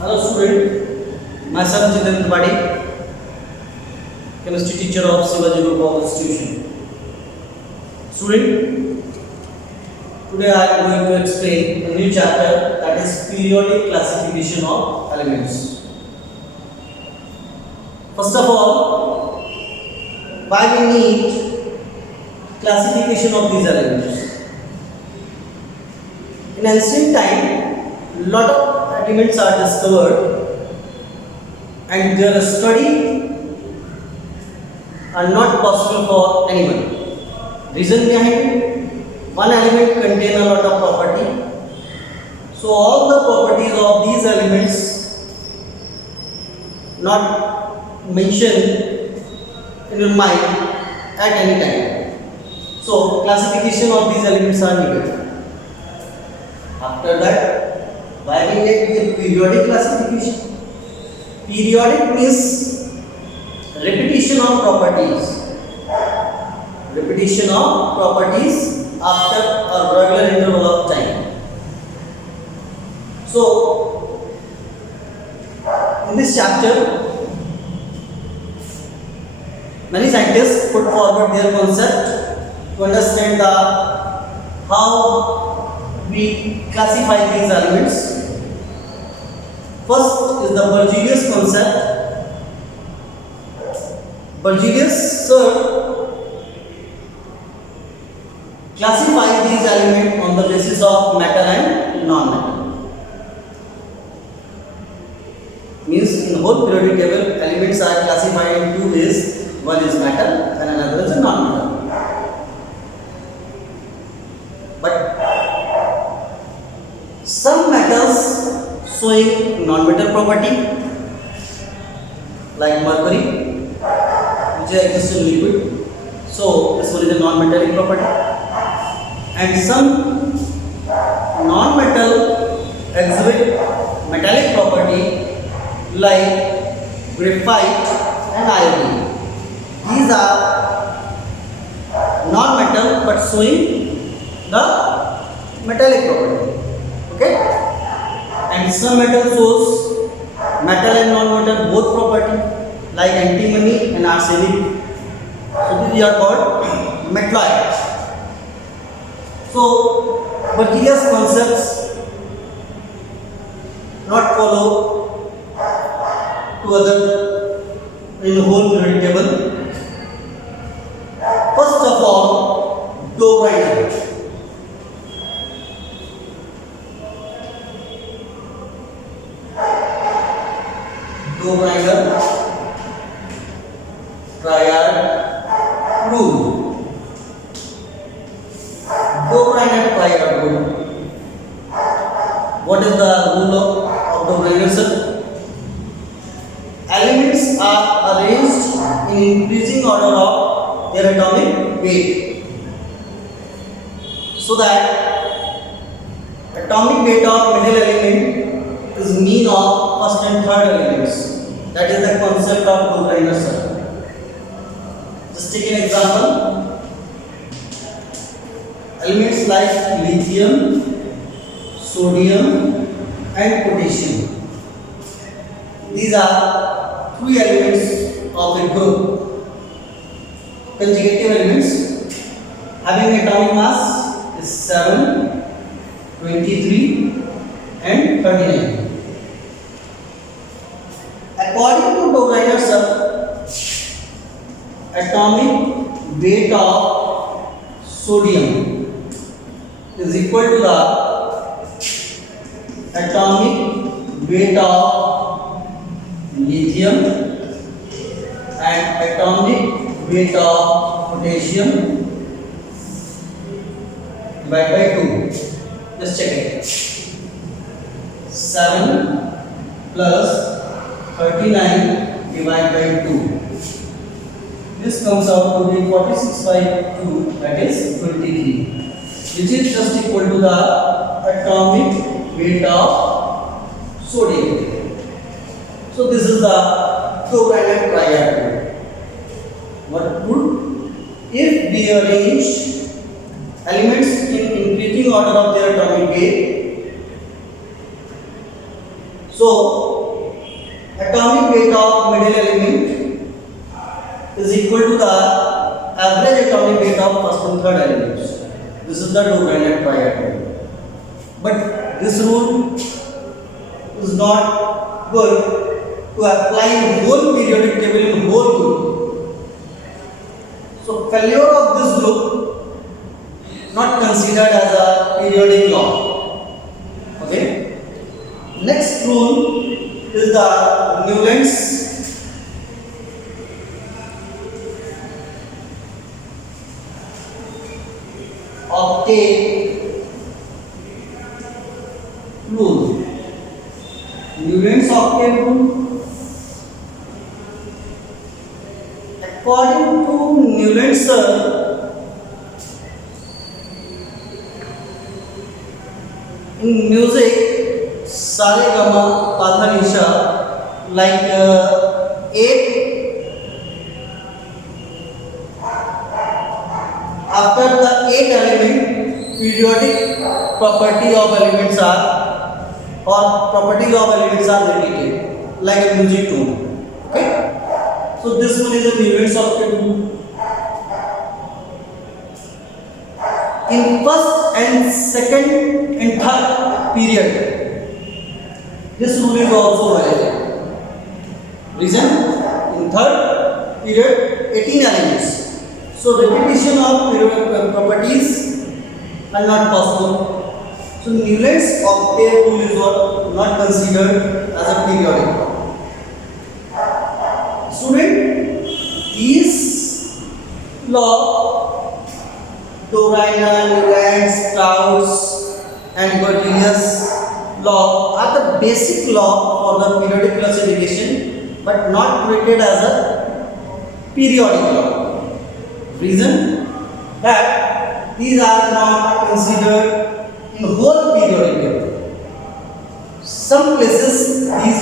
Hello student, myself Jitendra Tripathi, chemistry teacher of Shivaji Group of Institution. Student, today I am going to explain a new chapter, that is periodic classification of elements. First of all, why we need classification of these elements? In ancient time, lot of elements are discovered and their study are not possible for anyone. Reason behind it, one element contains a lot of property, so all the properties of these elements not mentioned in your mind at any time. So classification of these elements are needed. After that, why we need the periodic classification? Periodic means repetition of properties. Repetition of properties after a regular interval of time. So, in this chapter, many scientists put forward their concept to understand how we classify these elements. First is the Berzelius concept. Berzelius classify these elements on the basis of metal and non-metal. Means in the whole periodic table, elements are classified in two ways. One is metal and another is non-metal. But some metals showing non-metal property like mercury, which exists in liquid, so this one is a non-metallic property, and some non-metal exhibit metallic property like graphite and iodine. These are non-metal but showing the metallic property. Okay? And some metal shows metal and non-metal both property like antimony and arsenic. So these are called metalloids. So Berzelius concepts not follow to other in the whole periodic table. First of all, Dobringer. Dobringer triad rule. Dobringer triad rule. What is the rule of Dobringer, sir? Elements are arranged in increasing order of their atomic weight, so that atomic weight of middle element is mean of first and third elements. That is the concept of Dobringer, sir. Just take an example. Elements like lithium, sodium and potassium. These are three elements of a group. Conjugative elements having atomic mass is 7, 23 and 39. According to Dobringer, sir, atomic weight of sodium is equal to the atomic weight of lithium and atomic weight of potassium divided by 2. Just check it. 7 plus 39 divided by 2. This comes out to be 46 by 2, that is 23, which is just equal to the atomic weight of sodium. So this is the Dobringer triad. What would, if we arrange elements in increasing order of their atomic weight, so weight of middle element is equal to the average atomic weight of first and third elements. This is the two band triatom. But this rule is not good to apply in whole periodic table in whole group. So failure of this group not considered as a periodic law. Okay. Next rule is the Newland's octave rule. Newland's octave rule. According to Newland's in music, sa re ga ma pa dha ni sa, like 8 after the 8 element periodic property of elements are or properties of elements are repeated like a music tone. Okay, so this one is a Newland's octave rule. In first and second and third period, this rule is also valid. Reason? In third period, 18 elements. So repetition of periodic properties are not possible. So Newland's octave rule is not considered as a periodic law. Student, these law, Torreyno, Newland, Strauss and Berzelius law are the basic law for the periodic classification, but not treated as a periodic law. Reason that these are not considered in whole periodic table. Some places these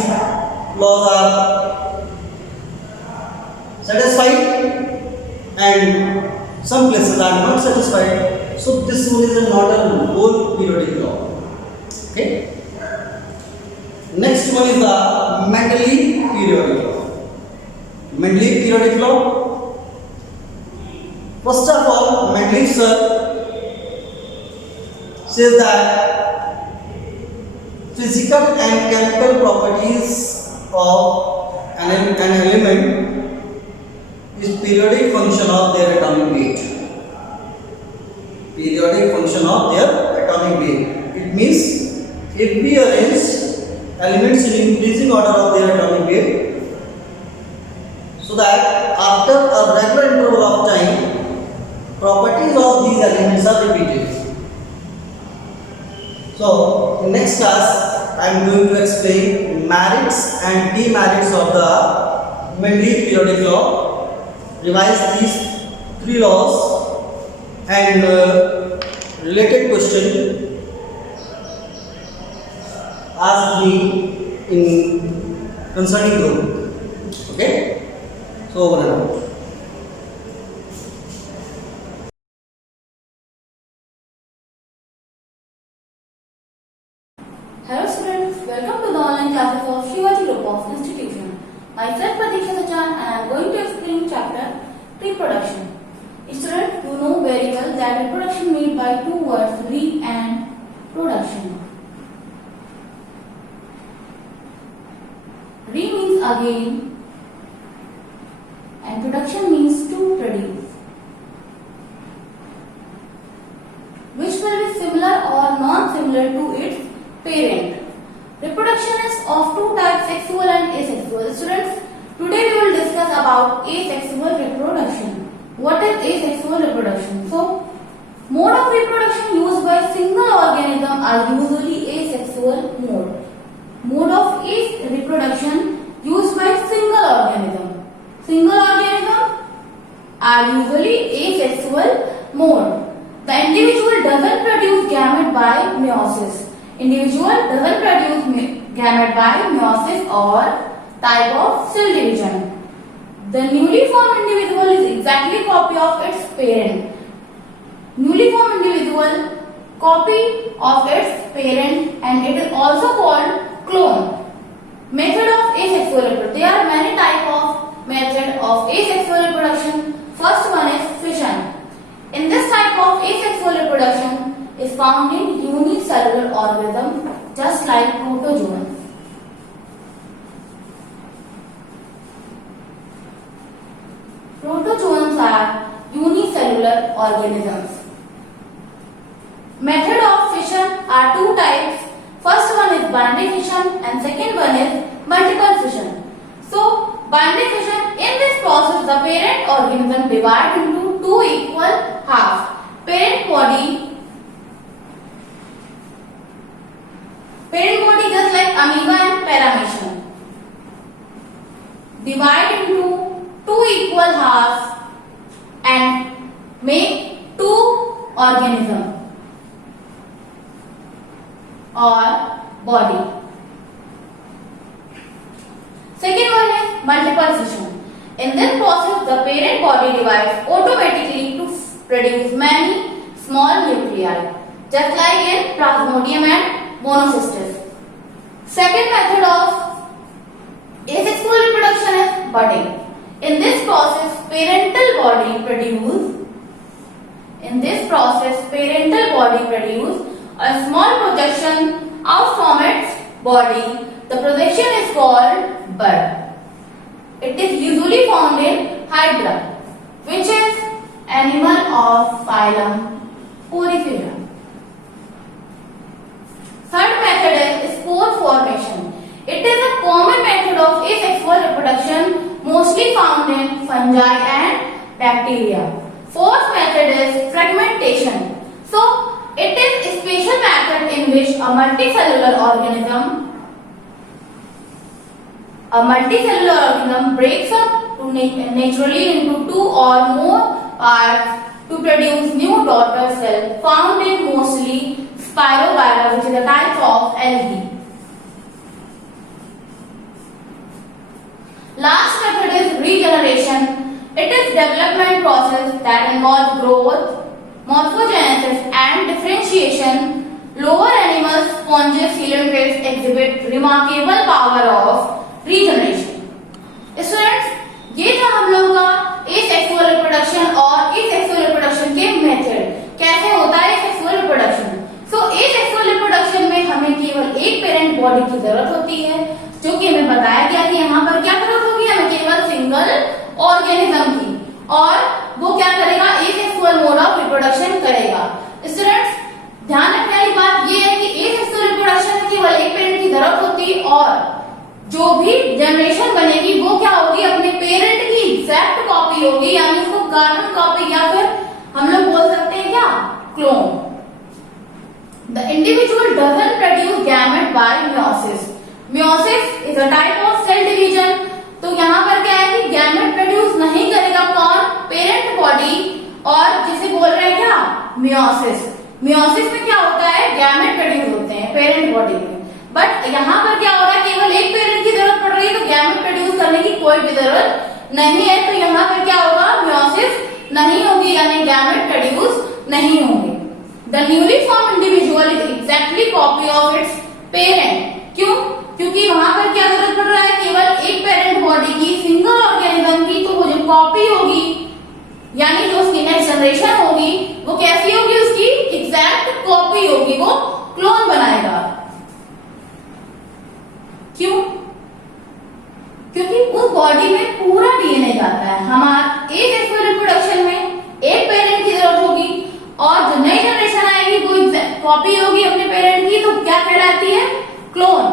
laws are satisfied and some places are not satisfied. So this one is not a whole periodic law. Okay. Next one is the Mendeleev periodic law. Mendeleev periodic law. First of all, Mendeleev sir says that physical and chemical properties of an element is periodic function of their atomic weight. Periodic function of their atomic weight. It means if we arrange elements in increasing order of their atomic weight, so that after a regular interval of time, properties of these elements are repeated. So, in next class, I am going to explain merits and demerits of the Mendeleev periodic law. Revise these three laws and related question asked me in concerning group. Okay, so over and out. Hello students, welcome to the online classes of Shivaji Group of Institution. Myself Pratiksha Sachan and I am going to explain chapter reproduction. Students, you know very well that reproduction made by two words, re and production. Re means again and production means to produce, which will be similar or non-similar to its parent. Reproduction is of two types, sexual and asexual. Students, today we will discuss about asexual reproduction. What is asexual reproduction? So, mode of reproduction used by single organism are usually asexual mode. Mode of reproduction used by single organism. Single organism are usually asexual mode. The individual doesn't produce gamete by meiosis. Individual doesn't produce gamete by meiosis or type of cell division. The newly formed individual is exactly copy of its parent. Newly formed individual copy of its parent and it is also called clone. Method of asexual reproduction. There are many type of method of asexual reproduction. First one is fission. In this type of asexual reproduction is found in unicellular organism, just like protozoans. Protozoans are unicellular organisms. Method of fission are two types. First one is binary fission and second one is multiple fission. So, binary fission, in this process the parent organism divides into two equal halves. Parent body just like amoeba and paramecium, divide into two equal halves and make two organisms or body. Second one is multiple fission. In this process, the parent body divides automatically to produce many small nuclei, just like in Plasmodium and Monocystis. Second method of asexual reproduction is budding. In this process, parental body produce a small projection out from its body. The projection is called bud. It is usually found in Hydra, which is animal of phylum Porifera. Third method is spore formation. It is a common method of asexual reproduction, mostly found in fungi and bacteria. Fourth method is fragmentation. So, it is a special method in which a multicellular organism breaks up naturally into two or more parts to produce new daughter cell, found in mostly Spirogyra, which is a type of algae. Last method is regeneration. It is development process that involves growth, morphogenesis and differentiation. Lower animals, sponges, coelacanths exhibit remarkable power of regeneration. Students, ये था हम लोगों का asexual reproduction और asexual reproduction के मेथड. कैसे होता है asexual reproduction? So asexual reproduction में हमें केवल एक पेरेंट बॉडी की जरूरत होती है, जो कि हमें बताया गया कि यहाँ पर क्या जरूरत होगी, हमें केवल सिंगल ऑर्गेनिज्म की, और वो क्या करेगा, asexual मोड ऑफ रिप्रोडक्शन करेगा. स्टूडेंट्स, ध्यान रखने वाली बात ये है कि asexual रिप्रोडक्शन में केवल एक पेरेंट की जरूरत होती है और जो भी जनरेशन बनेगी वो क्या होगी, अपने पेरेंट की एग्जैक्ट कॉपी होगी, यानी उसको कार्बन कॉपी या फिर हम लोग बोल सकते हैं क्या, clone. The individual doesn't produce gamete by meiosis. Meiosis is a type of cell division. तो यहाँ पर क्या है कि गैमेट प्रोड्यूस नहीं करेगा कौन, पेरेंट बॉडी, और जिसे बोल रहे हैं क्या, मियोसिस. मियोसिस में क्या होता है, गैमेट प्रोड्यूस होते हैं पेरेंट बॉडी में. बट यहाँ पर क्या हो रहा है, केवल एक पेरेंट की जरूरत पड़ रही है, तो गैमेट प्रोड्यूस करने की कोई भी जरूरत नहीं है. तो यहाँ पर क्या होगा, मियोसिस नहीं होगी, यानी गैमेट प्रोड्यूस नहीं होंगे. The newly formed individual is exactly copy of its parent. क्यों? क्योंकि वहां पर क्या जरूरत पड़ रहा है, केवल एक पेरेंट बॉडी की, सिंगल ऑर्गेनिज्म की. तो वो जो कॉपी होगी, यानी जो उसकी नेक्स्ट जनरेशन होगी, वो कैसी होगी, उसकी एग्जैक्ट कॉपी होगी, वो क्लोन बनाएगा. क्यों? क्योंकि उस बॉडी में पूरा डीएनए जाता है. हमारा asexual रिप्रोडक्शन में एक पेरेंट की जरूरत होगी और जो नई जनरेशन आएगी वो कॉपी होगी अपने पेरेंट की, तो क्या कहलाती है, क्लोन.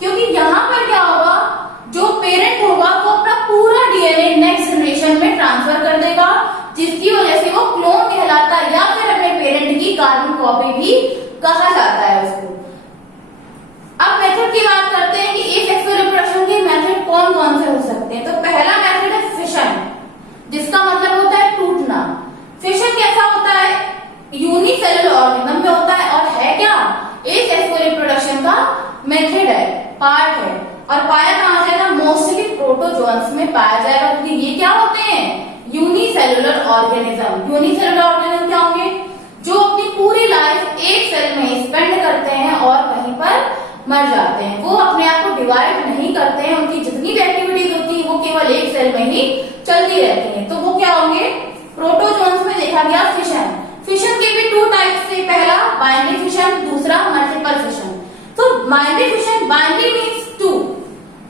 क्योंकि यहाँ पर क्या होगा, जो पेरेंट होगा वो अपना पूरा डीएनए नेक्स्ट जनरेशन में ट्रांसफर कर देगा, जिसकी वजह से वो क्लोन कहलाता है, या फिर अपने पेरेंट की कार्बन कॉपी भी कहा जाता है उसको. अब मेथड की बात करते हैं कि asexual रिप्रोडक्शन के मेथड कौन कौन से हो सकते हैं. तो पहला मेथड है फिशन, जिसका मतलब होता है टूटना. फिशन कैसा होता है, यूनिसेलुलर ऑर्गेनिज्म में होता है और है क्या, asexual रिप्रोडक्शन का मेथड है, पार्ट है, और पाया कहाँ जाएगा, मोस्टली प्रोटोजोन्स में पाया जाएगा, क्योंकि ये क्या होते हैं, यूनिसेलुलर ऑर्गेनिज्म. यूनिसेलुलर ऑर्गेनिज्म क्या होंगे, जो अपनी पूरी लाइफ एक सेल में स्पेंड करते हैं और वहीं पर मर जाते हैं, वो अपने आप को डिवाइड नहीं करते हैं, उनकी जितनी भी एक्टिविटीज होती है वो केवल एक सेल में ही चलती रहती हैं। तो वो क्या होंगे, प्रोटोजोन्स में देखा गया फिशन। फिशन के भी टू टाइप्स थे, पहला बाइनरी फिशन, दूसरा मल्टीपल फिशन। तो binary fission, binary means two,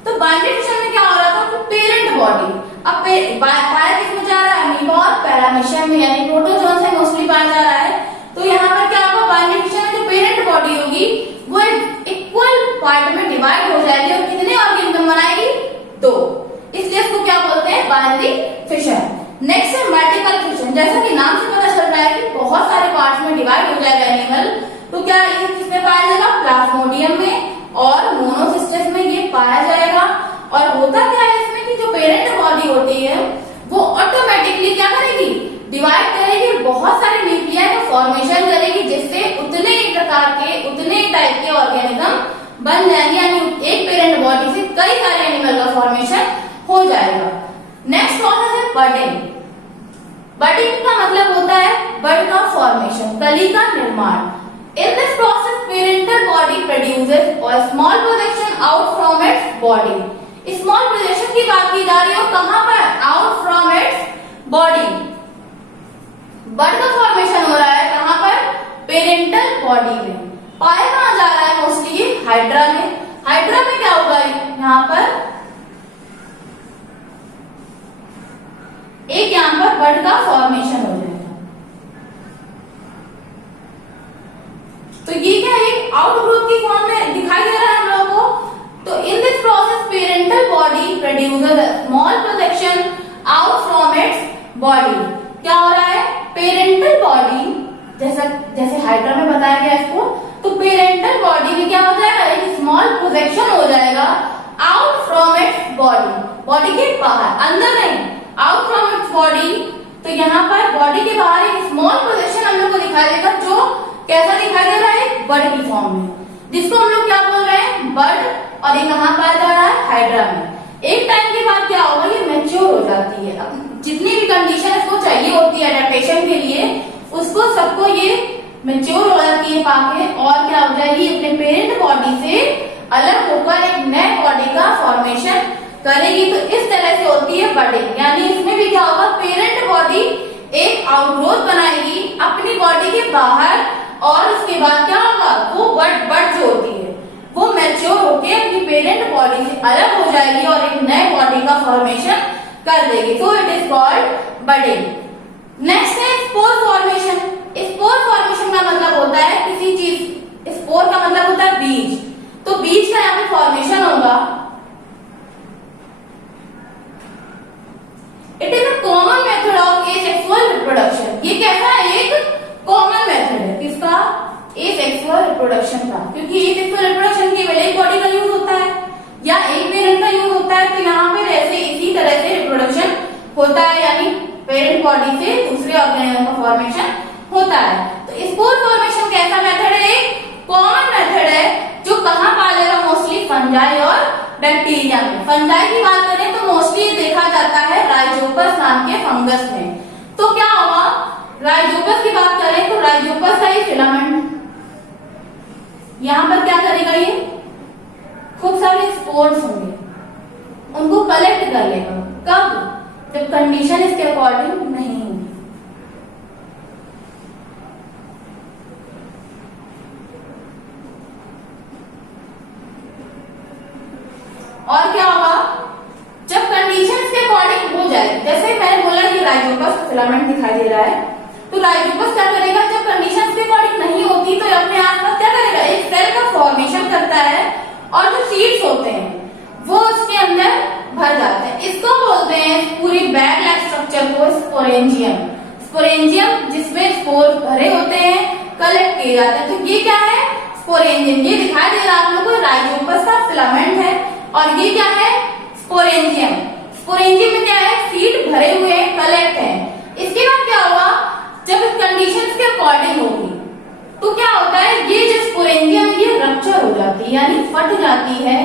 तो बाइनरी फिशन में क्या हो रहा था कि पेरेंट बॉडी, अब पाया किसमें जा रहा है, अमीबा और पैरामीशियम में, यानी प्रोटोजोन से मोस्टली पाया जा रहा है। तो यहाँ पर क्या होगा, बाइनरी फिशन में जो पेरेंट बॉडी होगी वो इक्वल पार्ट में डिवाइड हो जाएगी और कितने ऑर्गेनिज्म बनाएगी, 2, इसलिए इसको क्या बोलते हैं, बाइनरी फिशन। नेक्स्ट है मल्टीपल फिशन, जैसा कि नाम से पता चल रहा है कि बहुत सारे पार्ट्स में डिवाइड हो जाएगा एनिमल। तो क्या ये किसमें पाया जाएगा, प्लाज्मोडियम में और मोनोसिस्टस में ये पाया जाएगा। और होता क्या है इसमें कि जो पेरेंट बॉडी होती है वो ऑटोमेटिकली क्या करेगी, डिवाइड करेगी, बहुत सारे न्यूक्लियाई का फॉर्मेशन करेगी, जिससे उतने ही प्रकार के, उतने ही टाइप के ऑर्गेनिज्म बन जाएंगे, यानी एक पेरेंट बॉडी से कई सारे एनिमल का फॉर्मेशन हो जाएगा। नेक्स्ट प्रोसेस है बडिंग। बडिंग का मतलब होता है बड का फॉर्मेशन, कली का निर्माण। In this process, parental body produces a small projection out from its body. Small projection की बात की जा रही है, कहां पर, out from its body. बड का फॉर्मेशन हो रहा है कहां पर, पेरेंटल बॉडी में। पाया कहां जा रहा है, मोस्टली हाइड्रा में। हाइड्रा में क्या होगा, यहाँ पर एक, यहाँ पर बड का फॉर्मेशन हो जाएगा। तो ये क्या है, आउटग्रोथ की फॉर्म में दिखाई दे रहा है हम लोगों को। तो in this process parental body produces a small projection out from its body. क्या हो रहा है, पेरेंटल बॉडी, जैसे हाइड्रा में बताया गया इसको, तो पेरेंटल बॉडी में क्या हो जाएगा, एक स्मॉल प्रोजेक्शन हो जाएगा out from its body, body के बाहर, अंदर नहीं, आउट फ्रॉम इट्स बॉडी। तो यहाँ पर बॉडी के बाहर एक स्मॉल प्रोजेक्शन हम लोग को दिखाई देगा, जो कैसा दिखाई दे रहा है, बड की फॉर्म में, जिसको हम लोग क्या बोल रहे हैं, बड। और ये कहां पाया जा रहा है, हाइड्रा में। एक टाइम के बाद क्या होगा, ये मैच्योर हो जाती है। अब जितनी भी कंडीशन इसको चाहिए होती है एडेप्टेशन के लिए, उसको सबको ये मैच्योर हो जाती है पाके, और क्या हो जाएगी, अपने पेरेंट बॉडी से अलग होकर एक नए बॉडी का फॉर्मेशन करेगी। तो इस तरह से होती है बडिंग, यानी इसमें भी क्या होगा, पेरेंट बॉडी एक आउटग्रोथ बनाएगी अपनी बॉडी के बाहर, और उसके बाद क्या होगा, वो बड जो होती है वो मैच्योर होके अपनी पेरेंट बॉडी से अलग हो जाएगी और एक नए बॉडी का फॉर्मेशन कर देगी। So it is called budding. Next है स्पोर फॉर्मेशन। स्पोर फॉर्मेशन का मतलब होता है किसी चीज, स्पोर का मतलब होता है बीज, तो बीज का यहाँ पे फॉर्मेशन होगा। It is a common method of asexual reproduction. ये कैसा है, एक कॉमन मेथड है किसका, एसेक्सुअल रिप्रोडक्शन का, क्योंकि एसेक्सुअल रिप्रोडक्शन केवल एक बॉडी का यूज होता है या एक पेरेंट का यूज होता है। तो यहाँ पे ऐसे इसी तरह से रिप्रोडक्शन होता है, यानी पेरेंट बॉडी से दूसरे ऑर्गेनिज्म का फॉर्मेशन होता है। तो स्पोर फॉर्मेशन कैसा मेथड है, एक कॉमन मेथड है, जो कहाँ पालेगा, मोस्टली फंजाई और बैक्टीरिया में। फंजाई की बात करें तो मोस्टली देखा जाता है राइजोपस नाम के फंगस में। तो क्या होगा, राइजोपस की बात करें तो राइजोपस का ये फिलामेंट यहाँ पर क्या करेगा, ये खूब सारे स्पोर्स होंगे, उनको कलेक्ट कर लेगा। कब, जब कंडीशन इसके अकॉर्डिंग नहीं होगी। और क्या होगा, जब कंडीशन के अकॉर्डिंग हो जाए, जैसे मैंने बोला कि राइजोपस फिलामेंट दिखाई दे रहा है, तो राइजोपस क्या करेगा, जब कंडीशन के अकॉर्डिंग नहीं होती तो अपने आसपास क्या करेगा, एक सेल का फॉर्मेशन करता है, और जो सीड्स होते हैं वो उसके अंदर भर जाते हैं। इसको बोलते हैं, पूरी बैग लाइक स्ट्रक्चर को स्पोरेंजियम। स्पोरेंजियम जिसमें स्पोर भरे होते हैं, कलेक्ट किए जाते हैं। तो ये क्या है, स्पोरेंजियम। ये दिखाई दे रहा है आप लोगों को, राइजोपस का फिलामेंट है, और ये क्या है, स्पोरेंजियम। स्पोरेंजियम में क्या है, सीड भरे हुए हैं, कलेक्ट है। इसके बाद क्या होगा, जब कंडीशंस के अकॉर्डिंग होगी तो क्या होता है, ये जो स्पोरेंजियम ये रप्चर हो जाती है, यानी फट जाती है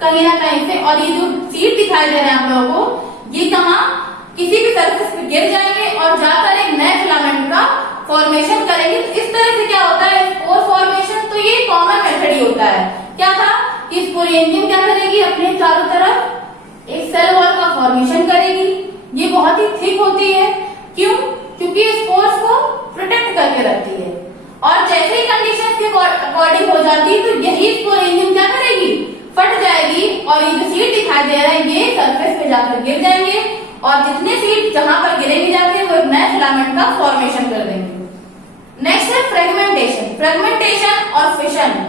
कहीं ना कहीं से, और ये जो सीड दिखाई दे रहे हैं आप लोगों को, ये कहाँ, किसी भी सरफेस पे गिर जाएंगे और जाकर एक नए फिलामेंट का फॉर्मेशन करेंगे। तो इस तरह से क्या होता है, स्पोर फॉर्मेशन। तो ये कॉमन मेथड ही होता है, क्या था कि स्पोरेंजियम क्या करेगी, अपने चारों तरफ एक सेल वॉल का फॉर्मेशन करेगी। ये बहुत ही थिक होती है, क्यों? क्योंकि स्पोर्स को प्रोटेक्ट करके रखती है। और जैसे ही कंडीशन के अकॉर्डिंग हो जाती है तो यही स्पोरेंजियम क्या करेगी, फट जाएगी और ये जो सीड दिखाई दे रहा है ये सरफेस पे जाकर गिर जाएंगे और जितने सीड जहां पर गिरेंगे जाके वो एक नए फिलामेंट का फॉर्मेशन कर देंगे। नेक्स्ट है फ्रेगमेंटेशन। फ्रेगमेंटेशन और फिशन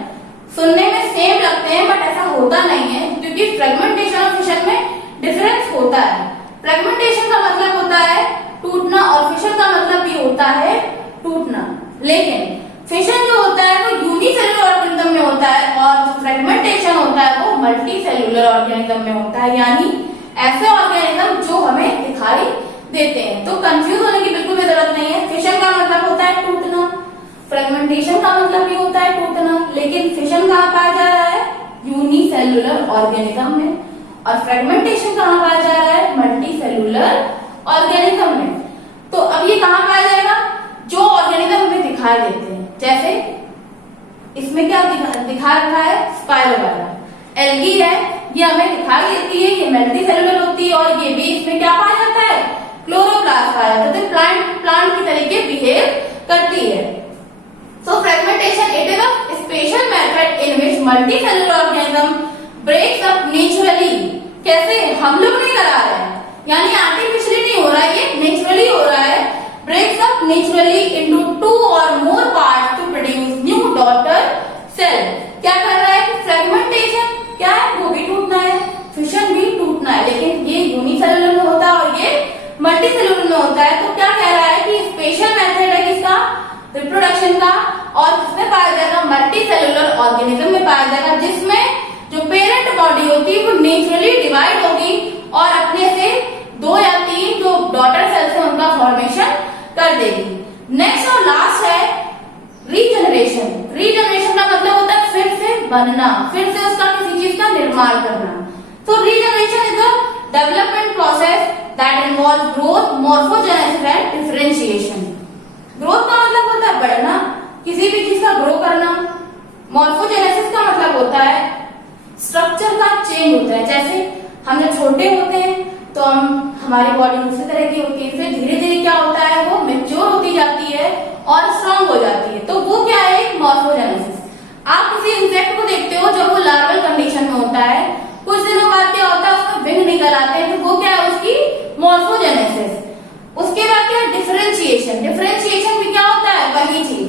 सुनने में सेम लगते हैं बट ऐसा होता नहीं है, क्योंकि फ्रेगमेंटेशन और फिशन में डिफरेंस होता है। फ्रेगमेंटेशन का मतलब होता है टूटना और फिशन का मतलब भी होता है टूटना, लेकिन फिशन जो होता है वो यूनिसेलुलर ऑर्गेनिज्म में होता है और जो फ्रेगमेंटेशन होता है वो मल्टी सेलुलर ऑर्गेनिज्म में होता है, यानी ऐसे ऑर्गेनिज्म जो हमें दिखाई देते हैं। तो कंफ्यूज होने की बिल्कुल भी जरूरत नहीं है। फिशन का मतलब होता है टूटना, फ्रेगमेंटेशन का मतलब भी होता है टूटना, लेकिन फिशन कहाँ पाया जा रहा है, यूनिसेलुलर ऑर्गेनिज्म में, और फ्रेगमेंटेशन कहाँ पाया जा रहा है, मल्टी सेलुलर ऑर्गेनिज्म में। तो अब ये कहाँ पाया जाएगा, जो ऑर्गेनिज्म हमें दिखाई देते हैं, जैसे इसमें क्या दिखा रखा है, स्पाइरोगाइरा एल्गी है, ये हमें दिखाई देती है, ये मल्टी सेलुलर होती है और ये भी इसमें क्या पाया जाता है, क्लोरोप्लास्ट पाया जाता है, प्लांट की तरीके बिहेव करती है। So fragmentation it is a special method in which multicellular organism breaks up naturally। कैसे, हम लोग नहीं करा रहे हैं, यानी आर्टिफिशियली नहीं हो रहा है, ये नेचुरली हो रहा है। breaks up naturally into two or more parts to produce new daughter cell। क्या कर रहा है, फ्रेगमेंटेशन क्या है, वो भी टूटना है, फिशन भी टूटना है, लेकिन ये यूनिसेलुलर में होता है और ये मल्टीसेलुलर में होता है। तो क्या कह रहा है कि स्पेशल मेथड है किसका, रिप्रोडक्शन का, और किसमें पाया जाएगा, मल्टी सेलुलर ऑर्गेनिज्म में पाया जाएगा, जिसमें जो पेरेंट बॉडी होती है वो नेचुरली डिवाइड होगी और अपने से 2 या 3 जो डॉटर सेल्स हैं उनका फॉर्मेशन कर देगी। नेक्स्ट और लास्ट है रीजनरेशन। रीजनरेशन का मतलब होता है फिर से बनना, फिर से उसका किसी चीज का निर्माण करना। तो regeneration is a development process that involve growth, morphogenesis and differentiation. Growth का मतलब होता है बढ़ना, किसी भी चीज का ग्रो करना। मॉर्फोजेनेसिस का मतलब होता है स्ट्रक्चर का चेंज होता है, जैसे हम जब छोटे होते हैं तो हमारी बॉडी दूसरी तरह की होती है, फिर धीरे धीरे क्या होता है, वो मैच्योर होती जाती है और स्ट्रांग हो जाती है, तो वो क्या है, मॉर्फोजेनेसिस। आप किसी इंसेक्ट को देखते हो जब वो लार्वल कंडीशन में होता है, कुछ दिनों बाद क्या होता है, उसमें विंग निकल आते हैं, तो वो क्या है, उसकी मॉर्फोजेनेसिस। उसके बाद क्या है, डिफरेंशिएशन। डिफरेंशिएशन भी क्या होता है, वही चीज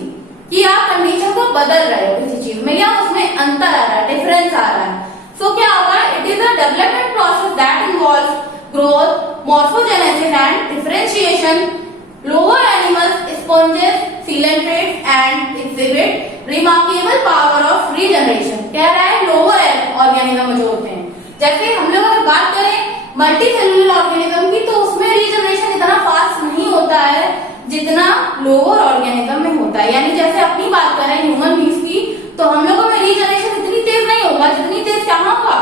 कि आप कंडीशन को बदल रहे हो किसी चीज में या उसमें अंतर आ रहा है, डिफरेंस आ रहा है। सो क्या होगा, it is a development process that involves growth, morphogenesis and differentiation। Lower animals, sponges, coelacanths and exhibit remarkable power of regeneration। कह रहा है लोअर ऑर्गेनिज्म जो होते हैं, जैसे हम लोग अगर बात करें मल्टी सेलुलर ऑर्गेनिज्म की, तो उसमें रीजनरेशन इतना फास्ट नहीं होता है जितना लोअर ऑर्गेनिज्म में होता है। यानी जैसे अपनी बात करें ह्यूमन बींग्स की, तो हम लोगों में रीजनरेशन इतनी तेज नहीं होगा जितनी तेज कहाँ होगा,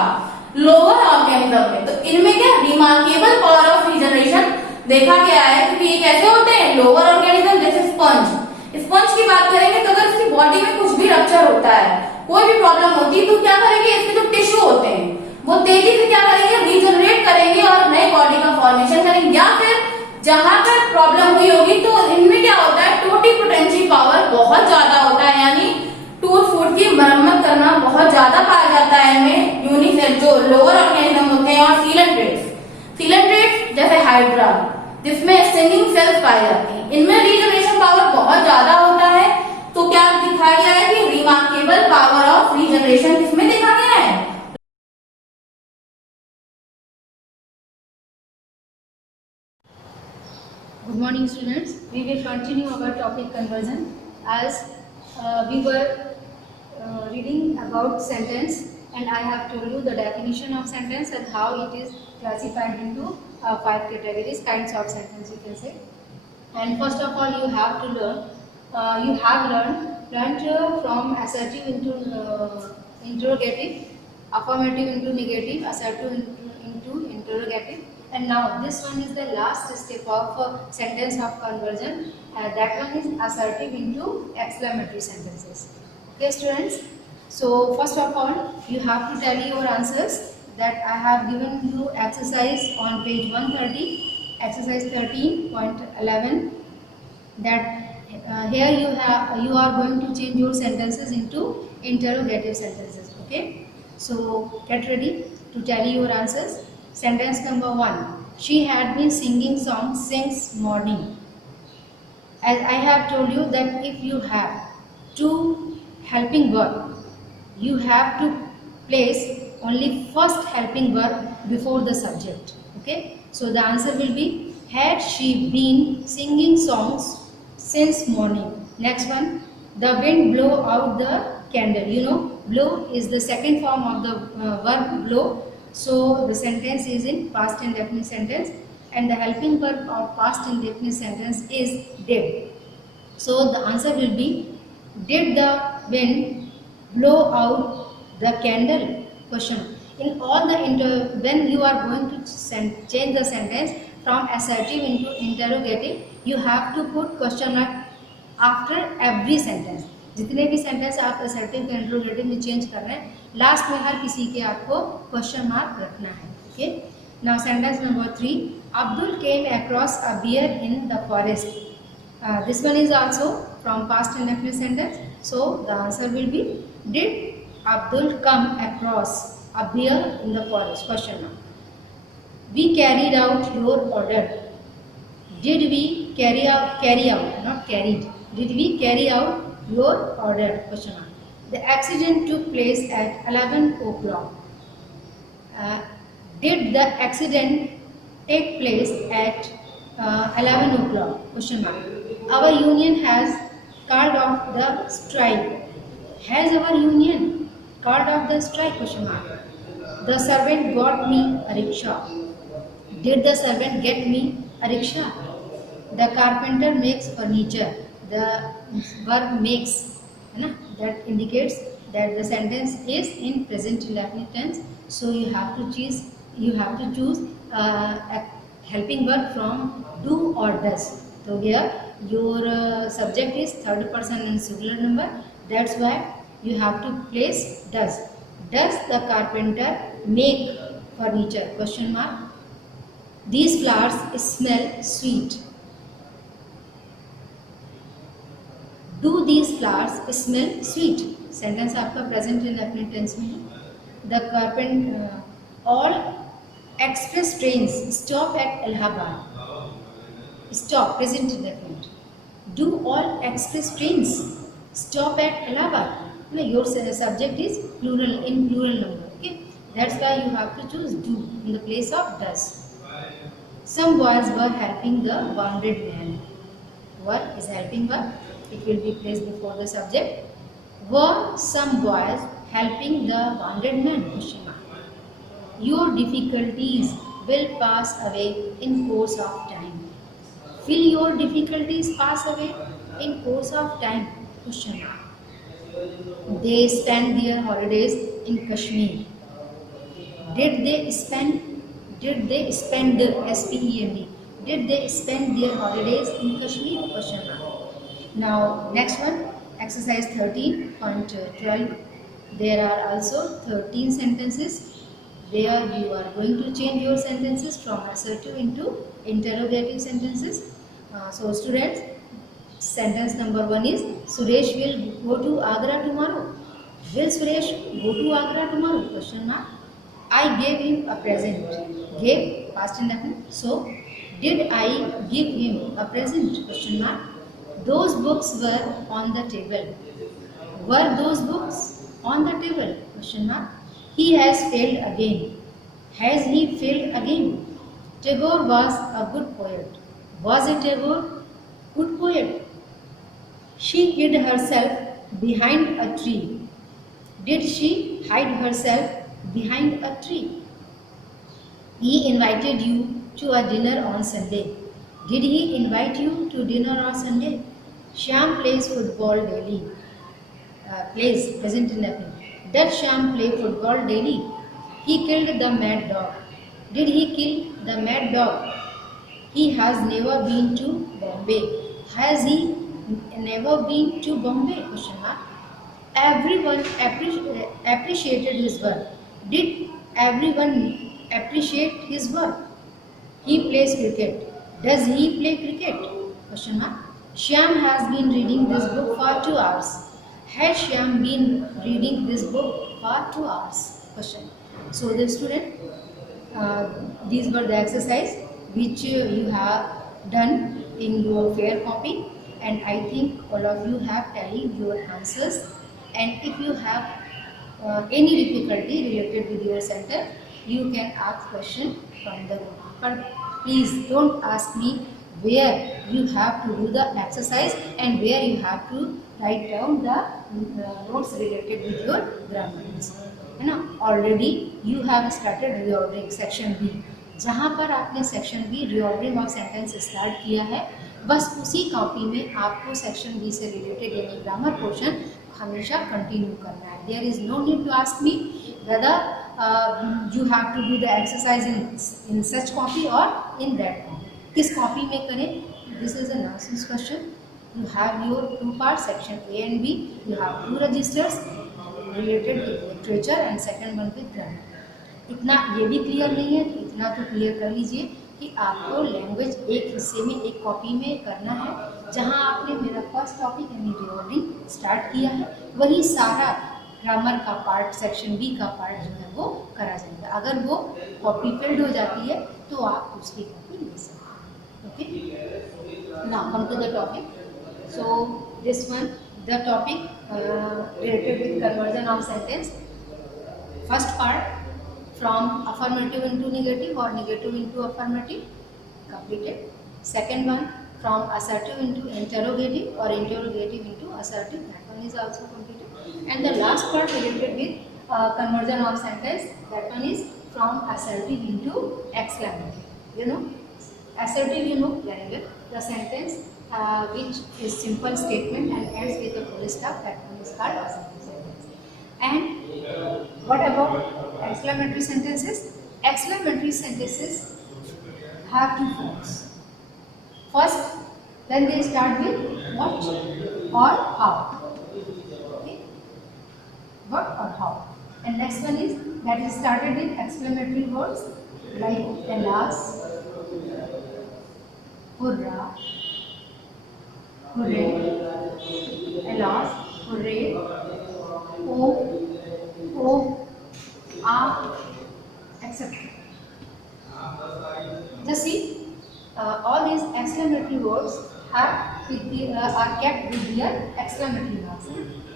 लोअर ऑर्गेनिज्म में। तो इनमें क्या रिमार्केबल पावर ऑफ रीजनरेशन देखा गया है, क्योंकि ये कैसे होते हैं, लोअर ऑर्गेनिज्म, जैसे स्पंज। स्पंज की बात करेंगे तो अगर इसकी बॉडी में कुछ भी रप्चर होता है, कोई भी प्रॉब्लम होती है, तो क्या करेंगे, इसके जो टिश्यू होते हैं वो तेजी से क्या करेंगे, रीजनरेट करेंगे और नए बॉडी का फॉर्मेशन करेंगे। या फिर जहां पर प्रॉब्लम हुई होगी तो इनमें क्या होता है, टोटिपोटेंसी पावर बहुत ज्यादा होता है, यानी टूट फूट की मरम्मत करना बहुत ज्यादा पाया जाता है इनमें, यूनिसेल जो लोअर ऑर्गेनिज्म होते हैं। और सीलेंट्रेट्स जैसे हाइड्रा, जिसमें स्टिंगिंग सेल्स पाई जाती हैं, इनमें रीजनरेशन पावर बहुत ज्यादा होता है। तो क्या दिखाया गया है कि रिमार्केबल पावर ऑफ रीजनरेशन किसमें देखा गया है, Good morning, students. We will continue our topic conversion as we were reading about sentence, and I have told you the definition of sentence and how it is classified into 5 categories, kinds of sentence you can say. And first of all, you have to learn. You have learned from assertive into interrogative, affirmative into negative, assertive into interrogative. And now this one is the last step of sentence of conversion. That one is assertive into exclamatory sentences. Okay, students. So first of all, you have to tally your answers that I have given you exercise on page 130, exercise 13.11, that here you are going to change your sentences into interrogative sentences. Okay, so get ready to tally your answers. Sentence number 1: she had been singing songs since morning. As I have told you that if you have two helping verb, you have to place only first helping verb before the subject. Okay, so the answer will be had she been singing songs since morning. Next one: the wind blow out the candle. You know, blow is the second form of the verb blow, so the sentence is in past indefinite sentence, and the helping verb of past indefinite sentence is did. So the answer will be, did the wind blow out the candle? Question. In all the when you are going to change the sentence from assertive into interrogative, you have to put question mark after every sentence. जितने भी सेंटेंस आप assertive के interrogative में चेंज कर रहे हैं, लास्ट में हर किसी के आपको क्वेश्चन मार्क रखना है. Okay. Now sentence number 3: Abdul came across a bear in the forest. This one is also from past indefinite sentence. So the answer will be, did Abdul come across a bear in the forest? Question now. We carried out your order. Did we carry out, not carried. Did we carry out your order? Question now. The accident took place at 11 o'clock. Did the accident take place at 11 o'clock? Question mark. Our union has called off the strike. Has our union called off the strike? Question mark. The servant got me a rickshaw. Did the servant get me a rickshaw? The carpenter makes furniture. The verb makes, that indicates that the sentence is in present indefinite tense. So you have to choose a helping verb from do or does. So here your subject is third person and singular number. That's why you have to place does. Does the carpenter make furniture? Question mark. These flowers smell sweet. Do these flowers smell sweet? Sentence आपका present indefinite tense में है. The carpenter all express trains stop at Allahabad. Stop, present indefinite. Do all express trains stop at Allahabad? No, your subject is plural, in plural number. Okay, that's why you have to choose do in the place of does. Some boys were helping the wounded man. Were is helping verb. It will be placed before the subject. Were some boys helping the wounded man? Question mark. Your difficulties will pass away in course of time. Will your difficulties pass away in course of time? Question mark. They spend their holidays in Kashmir. Did they spend S-P-E-N-D? Did they spend their holidays in Kashmir? Question mark. Now next one, exercise 13.12. There are also 13 sentences where you are going to change your sentences from assertive into interrogative sentences. So students, sentence number 1 is, Suresh will go to Agra tomorrow. Will Suresh go to Agra tomorrow? Question mark. I gave him a present. Gave, past indefinite. So, did I give him a present? Question mark. Those books were on the table. Were those books on the table? Question mark. He has failed again. Has he failed again? Tagore was a good poet. Was a Tagore good poet? She hid herself behind a tree. Did she hide herself behind a tree? He invited you to a dinner on Sunday. Did he invite you to dinner on Sunday? Shyam plays football daily. Plays, present indefinite. Does Shyam play football daily? He killed the mad dog. Did he kill the mad dog? He has never been to Bombay. Has he never been to Bombay? Question mark. Everyone appreciated his work. Did everyone appreciate his work? He plays cricket. Does he play cricket? Question mark. Shyam has been reading this book for 2 hours. Has Shyam been reading this book for 2 hours? Question. So the student, these were the exercise which you have done in your fair copy, and I think all of you have tallied your answers. And if you have any difficulty related with your center, you can ask question from the group. But please don't ask me where you have to do the exercise and where you have to write down the notes related with your grammar. है ना? Already you have started reordering section B. जहाँ पर आपने section B reordering of sentence start किया है, बस उसी copy में आपको सेक्शन बी से रिलेटेड यानी ग्रामर पोर्शन हमेशा कंटिन्यू करना है. There is no need to ask me whether you have to do the exercise in such copy और इन दैट कॉपी. किस कॉपी में करें? This is a nonsense question. You have your 2 part section A and B. You have 2 registers related with literature and second one with grammar. इतना ये भी क्लियर नहीं है तो इतना तो क्लियर कर लीजिए कि आपको लैंग्वेज एक हिस्से में एक कॉपी में करना है. जहां आपने मेरा फर्स्ट टॉपिक यानी रिऑर्डरिंग स्टार्ट किया है, वही सारा ग्रामर का पार्ट सेक्शन बी का पार्ट जो है वो करा जाएगा. अगर वो कॉपी फिल्ड हो जाती है तो आप उसकी कॉपी ले सकते हैं. Okay, now come to the topic. So this one the topic related with conversion of sentence. First part from affirmative into negative or negative into affirmative completed. Second one from assertive into interrogative or interrogative into assertive, that one is also completed. And the last part related with conversion of sentence, that one is from assertive into exclamative. You know assertive, you know very well, the sentence which is simple statement and ends with a full stop, that one is called assertive sentence. And what about exclamatory sentences? Exclamatory sentences have 2 forms. First, then they start with what or how. Okay? What or how. And next one is that is started with exclamatory words like alas, hurrah, hooray, alas, hooray, oh, oh, etc. Just see, all these exclamatory words have with the, are kept with their exclamatory marks.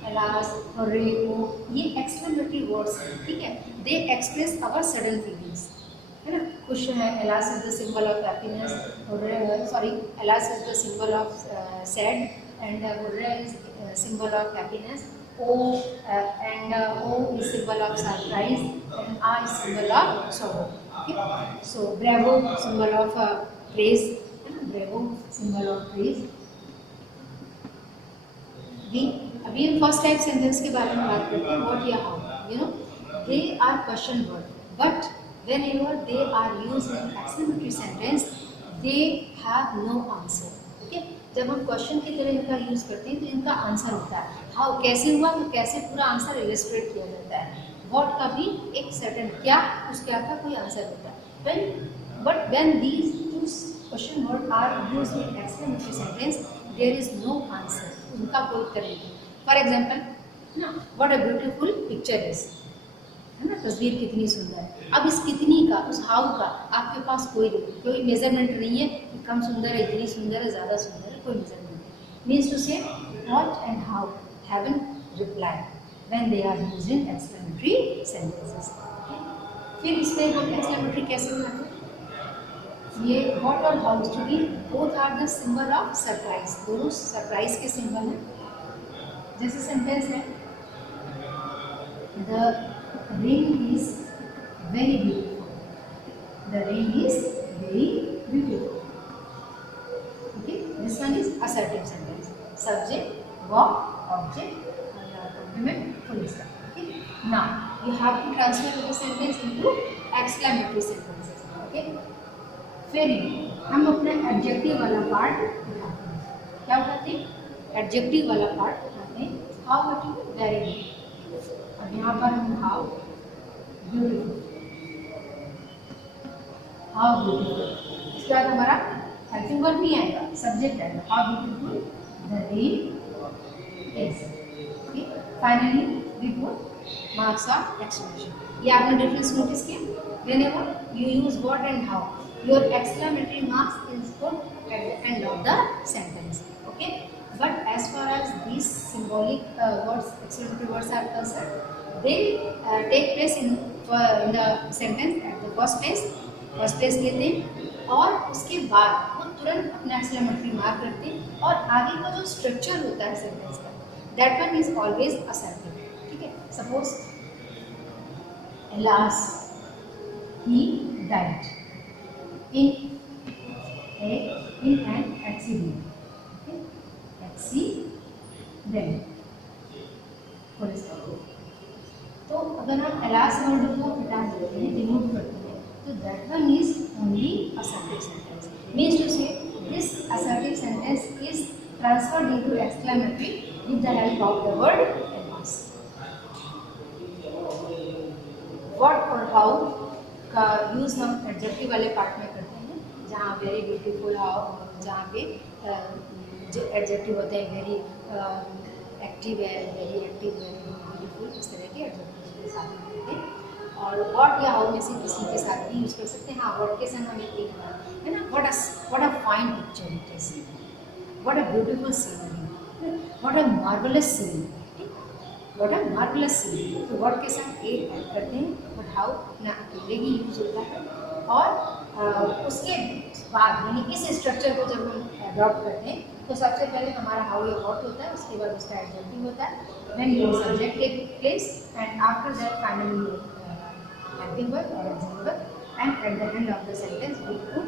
Alas, hooray, oh, ये exclamatory words हैं, ठीक है? They express our sudden feelings, है ना? खुश है, alas is the symbol of happiness. Hooray, alas is the symbol of sad, and hooray is symbol of happiness. And O is symbol of surprise, and A is symbol of sorrow. Okay, so bravo symbol of praise, bravo symbol of praise. अभी हम first type sentence के बारे में बात करते हैं. What या how. You know they are question word, but whenever they are used in exclamatory sentence they have no answer. Okay, जब हम क्वेश्चन की तरह इनका यूज करते हैं तो इनका आंसर होता है. हाउ कैसे हुआ तो कैसे पूरा आंसर इलस्ट्रेट किया जाता है. व्हाट का भी एक सर्टेन क्या उस क्या का कोई आंसर होता है. But when these two question word are used in exclamatory sentence there is no answer. उनका कोई उत्तर नहीं. फॉर एग्जांपल ना, what a beautiful picture is, है ना, तस्वीर कितनी सुंदर है. अब इस कितनी का, उस हाउ का आपके पास कोई मेजरमेंट नहीं है कि कम सुंदर है, इतनी सुंदर है, ज़्यादा सुंदर है, कोई मेजरमेंट नहीं. मीन्स टू से what and how haven't replied when they are used in exclamatory sentences. फिर इसमें हम exclamatory कैसे बनाते हैं? ये what और how चूँकि both are the symbol of surprise, दोनों surprise के symbol हैं. जैसे सेंटेंस है the rain is very beautiful. The rain is very beautiful. Okay, this one is assertive sentence. Subject, verb, object, complement, full stop. Okay. Now you have to transfer the sentence into exclamatory sentences. Okay. फिर हम अपना एडजेक्टिव वाला पार्ट उठाते हैं. क्या उठाते हैं? एडजेक्टिव वाला पार्ट उठाते हैं. How beautiful, very good. और यहाँ पर हम हाउ ब्यूटीफुल, हाउ ब्यूटीफुल, इसके बाद हमारा हेल्पिंग वर्ब नहीं आएगा, सब्जेक्ट आएगा, how beautiful the rain is. Finally we put marks of exclamation. ये आपने डिफरेंस नोटिस किया, whenever you use what and how, your exclamatory marks is put at the end of the sentence, okay? But as far as these symbolic words, exclamatory words are concerned, they take place in the sentence at the first place लेते हैं और उसके बाद वो तुरंत अपना exclamatory mark रखते हैं और आगे का जो structure होता है sentence का, that one is always assertive, ठीक है? Suppose alas he died in an accident, okay? Accident, full stop। तो अगर हम alas वर्ड को हटा देते हैं, रिमूव करते हैं, तो that one is only assertive sentence, means to say this assertive sentence is transferred into exclamatory with the help of the word alas। what और how का यूज़ हम एडजेक्टिव वाले पार्ट में करते हैं, जहाँ वेरी ब्यूटीफुल, हाउ जहाँ पे जो एडजेक्टिव होते हैं वेरी एक्टिव है, वेरी एक्टिव है, ब्यूटीफुल, इस तरह के एडजेक्टिव के साथ में करते हैं। और व्हाट या हाउ में से किसी के साथ भी यूज़ कर सकते हैं। हाँ, व्हाट के संग हम एक है ना, what a fine picture it is, what a beautiful scenery, what a marvellous scene, what a marvellous scene. तो व्हाट के साथ एक ऐड करते हैं, बट हाउ ना अकेले ही यूज होता है। और उसके बाद यानी इस स्ट्रक्चर को जब हम अडॉप्ट करते हैं तो सबसे पहले हमारा हाउ या व्हाट होता है, उसके बाद उसका एडजेक्टिव होता है, when your subject take place and after that finally helping verb और objective verb and at the end of the sentence we put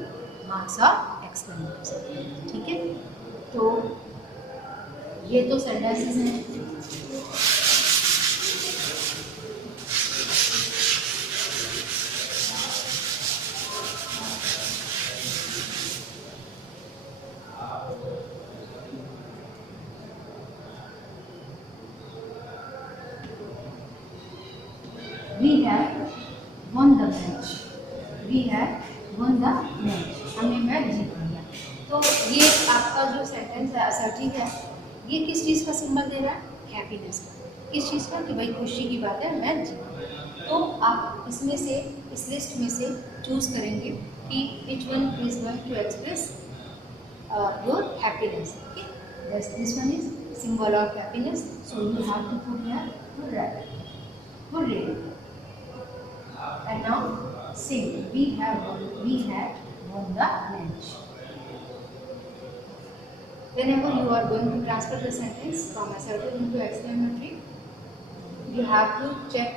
marks of exclamation. ठीक है, तो ये तो सेंटेंसेस हैं। We have won the match. We have won the match. हमने मैच जीत लिया। तो ये आपका जो सेंटेंस है असर्टिव है, ये किस चीज़ का सिंबल दे रहा है? हैप्पीनेस का। किस चीज़ का? कि भाई खुशी की बात है, मैच जीत। तो आप इसमें से, इस लिस्ट में से चूज करेंगे कि which one is going to express your happiness. Okay, this one is symbol of happiness. So you have to put here hooray. Hooray. And now sing. We have won the match. Whenever you are going to transfer the sentence from assertive into exclamatory, you have to check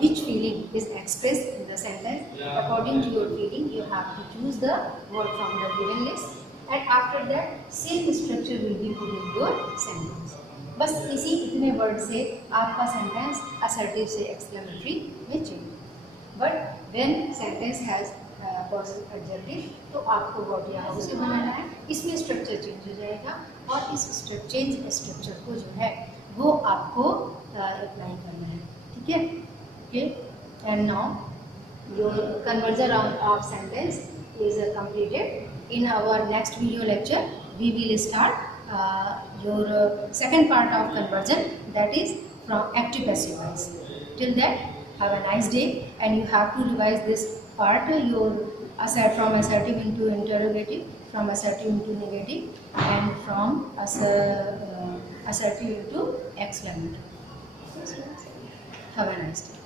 which feeling is expressed in the sentence. According to your feeling, you have to choose the word from the given list, and after that, same structure will be put in your sentence. बस इतने वर्ड से आपका sentence assertive से एक्सक्लेमेटरी में change. But when sentence has positive adjective तो आपको व्हाट या हाउ से बनाना है, इसमें स्ट्रक्चर चेंज हो जाएगा और इस चेंज स्ट्रक्चर को जो है वो आपको अप्लाई करना है। ठीक है, okay. And now your conversion of sentence is completed. In our next video lecture we will start your second part of conversion, that is from active passive voice. Till that, have a nice day, and you have to revise this part, your from assertive into interrogative, from assertive into negative, and from assertive into exclamatory. Have a nice day.